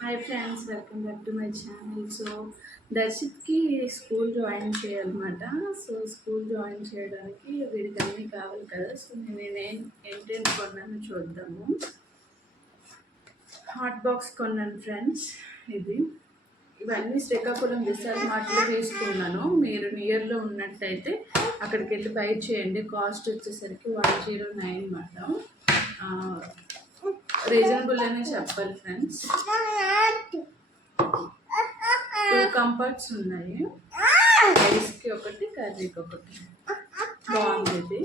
Hi friends, welcome back to my channel. So దర్శిత్కి school join చేయాలన్నమాట. So school join చేయడానికి వీడికి అన్నీ కావాలి కదా. సో ఏంటేంటి కొన్నాను చూద్దాము. హాట్ బాక్స్ కొన్నాను ఫ్రెండ్స్. ఇవన్నీ శ్రీకాకుళం విశాల్ మార్ట్లో తీసుకున్నాను. మీరు నియర్లో ఉన్నట్టయితే అక్కడికి వెళ్ళి బై చేయండి. కాస్ట్ వచ్చేసరికి 109 అన్నమాట. రీజనబుల్ అనే చెప్పాలి ఫ్రెండ్స్. 2 కంఫర్ట్స్ ఉన్నాయి. రైస్కి ఒకటి, కర్రీకి ఒకటి. బాగుంది ఇది.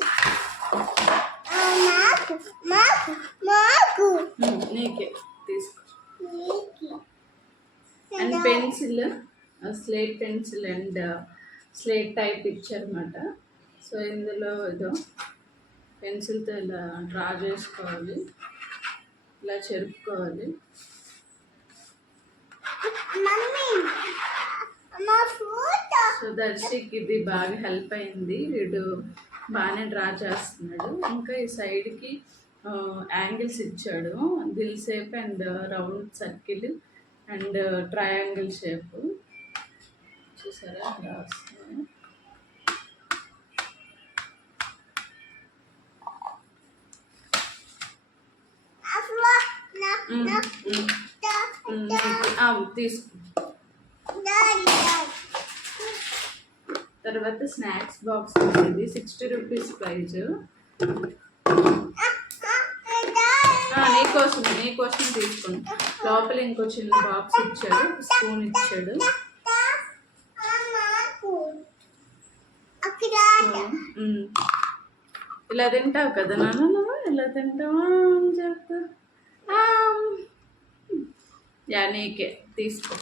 నీకే తీసుకో. And pencil, slate pencil and slate type ఇచ్చారన్నమాట. సో ఇందులో ఏదో పెన్సిల్తో ఇలా డ్రా చేసుకోవాలి, ఇలా చెరుపుకోవాలి. సో దర్శికి ఇది బాగా హెల్ప్ అయింది. వీడు బాగానే డ్రా చేస్తున్నాడు. ఇంకా ఈ సైడ్కి యాంగిల్స్ ఇచ్చాడు. దిల్ shape and round circle and triangle shape. చూసారా అలా వస్తుంది. తీసుకో. తర్వాత స్నాక్స్ బాక్స్ ఉంది. 60 రూపీస్ ప్రైజ్. నీకోసం తీసుకోండి. లోపల ఇంకో చిన్న బాక్స్ ఇచ్చాడు, స్పూన్ ఇచ్చాడు. ఇలా తింటావు కదా నాన్న, నువ్వు ఇలా తింటావా అని చెప్తా. నీకే తీసుకో.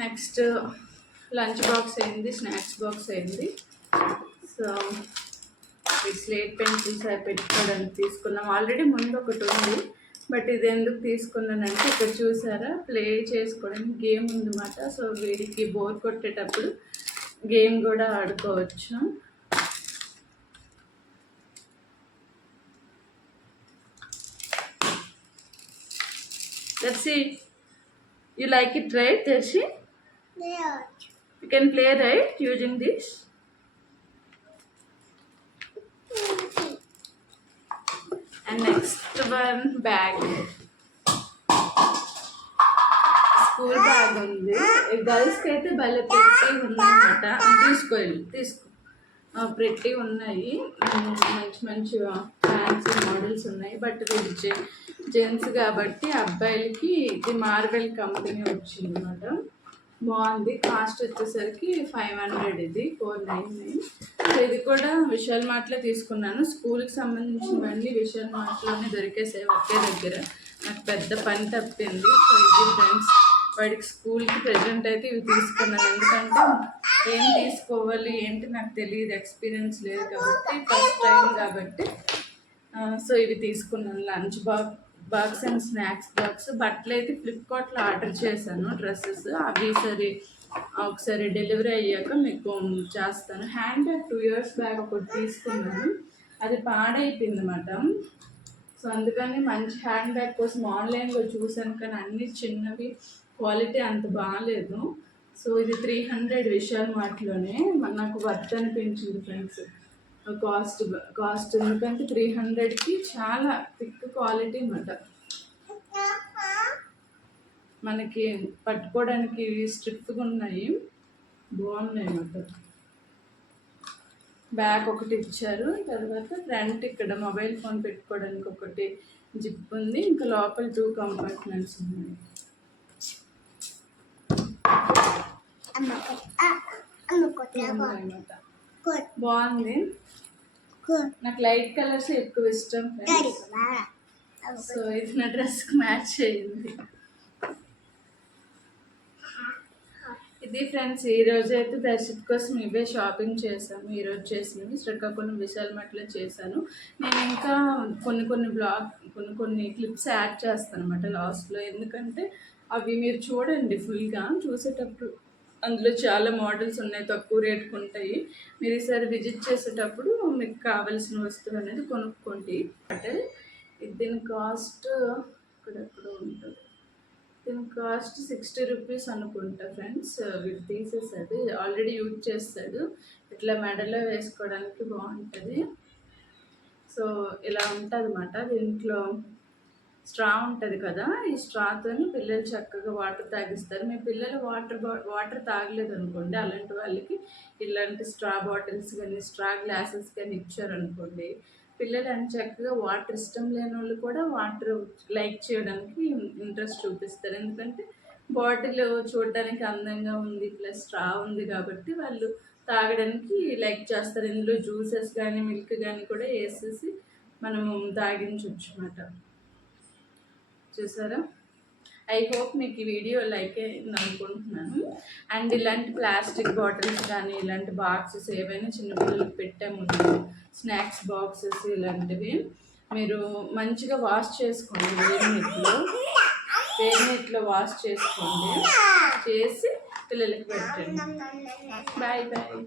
నెక్స్ట్ లంచ్ బాక్స్ అయింది, స్నాక్స్ బాక్స్ అయింది. సో ఈ స్లేట్ పెన్సిల్స్ అవి పెట్టుకోవడానికి తీసుకున్నాం. ఆల్రెడీ ముందు ఒకటి ఉంది, బట్ ఇది ఎందుకు తీసుకున్నానంటే ఇక్కడ చూసారా ప్లే చేసుకోవడానికి గేమ్ ఉందన్నమాట. సో వీడికి బోర్ కొట్టేటప్పుడు గేమ్ కూడా ఆడుకోవచ్చు. Darshi, you like it, right, Darshi? Yeah. You can play, right, using this? And next one, bag. School bag ఉంది. గర్ల్స్కి అయితే భలే పెట్టి ఉందన్నమాట. తీసుకో. పెట్టి ఉన్నాయి. మంచి మంచి ఫ్యాన్సీ మోడల్స్ ఉన్నాయి. బట్ ఇది జెంట్స్ కాబట్టి అబ్బాయిలకి ఇది మార్వెల్ కంపెనీ వచ్చింది అన్నమాట. బాగుంది. కాస్ట్ వచ్చేసరికి 500. ఇది 499. సో ఇది కూడా విశాల్ మార్ట్లో తీసుకున్నాను. స్కూల్కి సంబంధించినవన్నీ విశాల్ మార్ట్లోనే దొరికేసాయి ఒకే దగ్గర. నాకు పెద్ద పని తప్పింది. సో ఇది ఫ్రెండ్స్, వాడికి స్కూల్కి ప్రెజెంట్ అయితే ఇవి తీసుకున్నాను. ఎందుకంటే ఏం తీసుకోవాలి ఏంటి నాకు తెలియదు, ఎక్స్పీరియన్స్ లేదు కాబట్టి, ఫస్ట్ టైం కాబట్టి. సో ఇవి తీసుకున్నాను. Lunch box and snacks box. బట్టలు అయితే ఫ్లిప్కార్ట్లో ఆర్డర్ చేశాను, డ్రెస్సెస్. అవి ఒకసారి డెలివరీ అయ్యాక మీకు చేస్తాను. హ్యాండ్ బ్యాగ్ 2 years బ్యాగ్ ఒకటి తీసుకున్నాను, అది పాడైపోయింది అన్నమాట. సో అందుకని మంచి హ్యాండ్ బ్యాగ్ కోసం ఆన్లైన్లో చూశాను, కానీ అన్నీ చిన్నవి, క్వాలిటీ అంత బాగాలేదు. సో ఇది 300 విశాల్ మార్ట్లోనే. నాకు వర్త్ అనిపించింది ఫ్రెండ్స్ కాస్ట్. ఎందుకంటే 300కి చాలా థిక్ క్వాలిటీ అన్నమాట. మనకి పట్టుకోవడానికి స్ట్రిప్గా ఉన్నాయి, బాగున్నాయి అన్నమాట. బ్యాగ్ ఒకటి ఇచ్చారు. తర్వాత ఫ్రంట్ ఇక్కడ మొబైల్ ఫోన్ పెట్టుకోవడానికి ఒకటి జిప్ ఉంది. ఇంకా లోపల 2 కంపార్ట్మెంట్స్ ఉన్నాయి. బాగుంది. నాకు లైట్ కలర్స్ ఎక్కువ ఇష్టం ఫ్రెండ్స్. సో ఇది నా డ్రెస్కి మ్యాచ్ అయ్యింది. ఇది ఫ్రెండ్స్, ఈరోజు అయితే దర్శిత్ కోసం ఇవే షాపింగ్ చేశాను. ఈరోజు చేసినవి శ్రీకాకుళం విశాల్ మార్ట్లో చేశాను. నేను ఇంకా కొన్ని క్లిప్స్ యాడ్ చేస్తాను అన్నమాట లాస్ట్లో. ఎందుకంటే అవి మీరు చూడండి ఫుల్గా. చూసేటప్పుడు అందులో చాలా మోడల్స్ ఉన్నాయి, తక్కువ రేటుకు ఉంటాయి. మీరు ఈసారి విజిట్ చేసేటప్పుడు మీకు కావాల్సిన వస్తువు అనేది కొనుక్కోండి. అంటే దీని కాస్ట్ ఇక్కడెక్కడ ఉంటుంది. దీని కాస్ట్ 60 రూపీస్ అనుకుంటా ఫ్రెండ్స్. వీడు తీసేసాడు, ఆల్రెడీ యూజ్ చేస్తాడు. ఇట్లా మెడలో వేసుకోవడానికి బాగుంటుంది. సో ఇలా ఉంటుంది అన్నమాట. దీంట్లో స్ట్రా ఉంటుంది కదా, ఈ స్ట్రాతోని పిల్లలు చక్కగా వాటర్ తాగిస్తారు. మీ పిల్లలు వాటర్ తాగలేదు అనుకోండి, అలాంటి వాళ్ళకి ఇలాంటి స్ట్రా బాటిల్స్ కానీ స్ట్రా గ్లాసెస్ కానీ ఇచ్చారనుకోండి, పిల్లలు అని చక్కగా వాటర్ ఇష్టం లేని వాళ్ళు కూడా వాటర్ లైక్ చేయడానికి ఇంట్రెస్ట్ చూపిస్తారు. ఎందుకంటే బాటిల్ చూడడానికి అందంగా ఉంది, ప్లస్ స్ట్రా ఉంది కాబట్టి వాళ్ళు తాగడానికి లైక్ చేస్తారు. ఇందులో జ్యూసెస్ కానీ మిల్క్ కానీ కూడా వేసేసి మనము తాగించవచ్చు అన్నమాట. చూసారా? ఐ హోప్ మీకు ఈ వీడియో లైక్ అయింది అనుకుంటున్నాను. అండ్ ఇలాంటి ప్లాస్టిక్ బాటిల్స్ కానీ ఇలాంటి బాక్సెస్ ఏవైనా చిన్నపిల్లలకి పెట్టే ముందు స్నాక్స్ బాక్సెస్ ఇలాంటివి మీరు మంచిగా వాష్ చేసుకోండి. వేడి నీటిలో వాష్ చేసుకోండి, చేసి పిల్లలకి పెట్టండి. Bye bye.